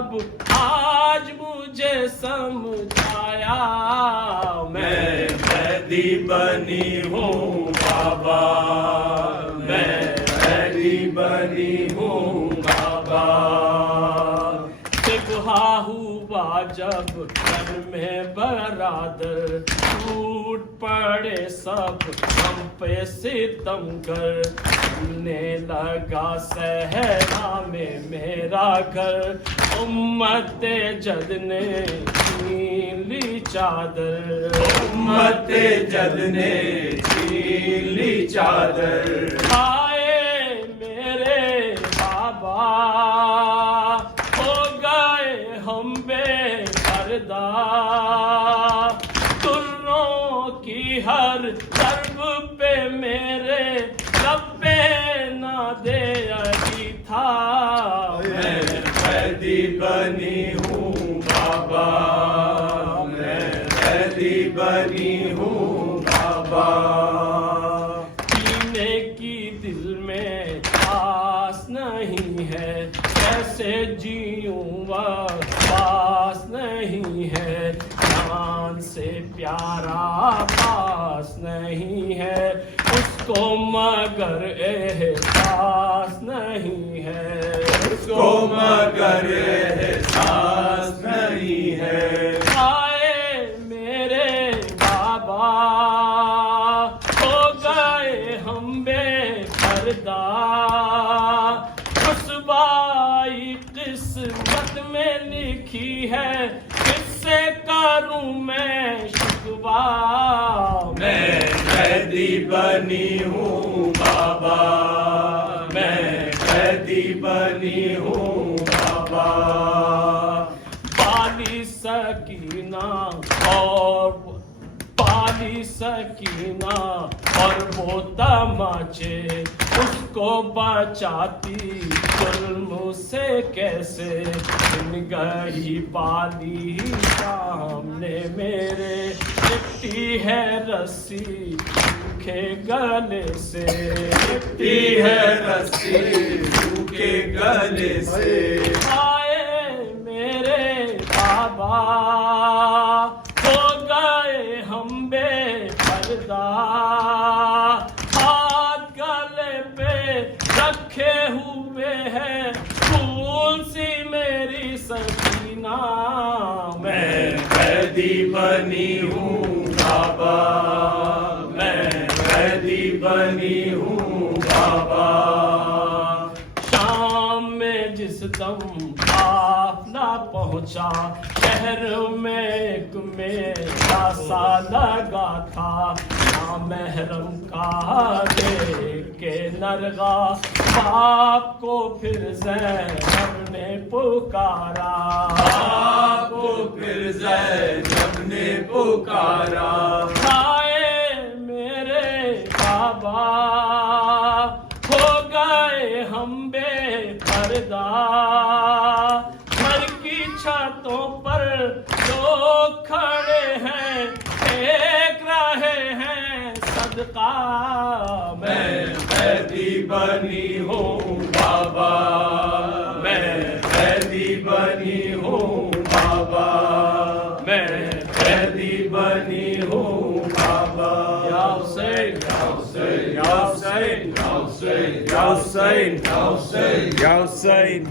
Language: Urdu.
آج مجھے سمجھایا میں قیدی بنی ہوں بابا، میں قیدی بنی ہوں بابا۔ صبح ہوا جب گھر میں برادر، ٹوٹ پڑے سب ہم پہ ستم گر، نے لگا صحرا میں میرا گھر، امت جد نے چھین لی چادر، امت جد نے چھین لی چادر۔ آئے میرے بابا ہو گئے ہم بے پردہ، تروں کی ہر ضرب پہ میرے لب پہ نہ دے علی تھا۔ میں قیدی بنی ہوں بابا، میں قیدی بنی ہوں بابا۔ جینے کی دل میں آس نہیں ہے، کیسے جیوں پاس نہیں ہے، جان سے پیارا پاس نہیں ہے، اس کو مگر احساس نہیں ہے، اس کو مگر احساس نہیں ہے۔ آئے میرے بابا ہو گئے ہم بے پردہ، رسوائی قسمت میں لکھی ہے، کس سے کروں میں شکوہ۔ میں قیدی بنی ہوں بابا، میں قیدی بنی ہوں بابا۔ بالی سکینہ اور بالی سکینہ اور وہ تماچے اس کو بچاتی ظلم سے کیسے، ان گئی بالی سامنے میرے، لپٹی ہے رسی کے گلے سے، لپٹی ہے رسی کے گلے سے۔ آئے میرے بابا ہو گئے ہم بے پردہ، ہاتھ گلے پہ رکھے ہوئے ہیں پھول سی میری سکینہ۔ میں قیدی بنی ہوں بابا، میں قیدی بنی ہوں بابا۔ شام میں جس دم قافلہ پہنچا، شہر میں ایک میلہ سا لگا تھا، نامحرم کا دیکھ کے نرغا، باپ کو پھر زینب نے پکارا، آپ کو پھر زینب نے پکارا۔ آئے میرے بابا ہو گئے ہم بے پردہ، گھر کی چھتوں پر لوگ کھڑے ہیں، دیکھ رہے ہیں صدقہ۔ میں قیدی بنی ہوں بابا، میں قیدی بنی ہوں بابا، میں قیدی بنی ہوں بابا۔ یا حسین یا حسین، یا حسین، یا حسین، یا حسین، یا حسین، یا حسین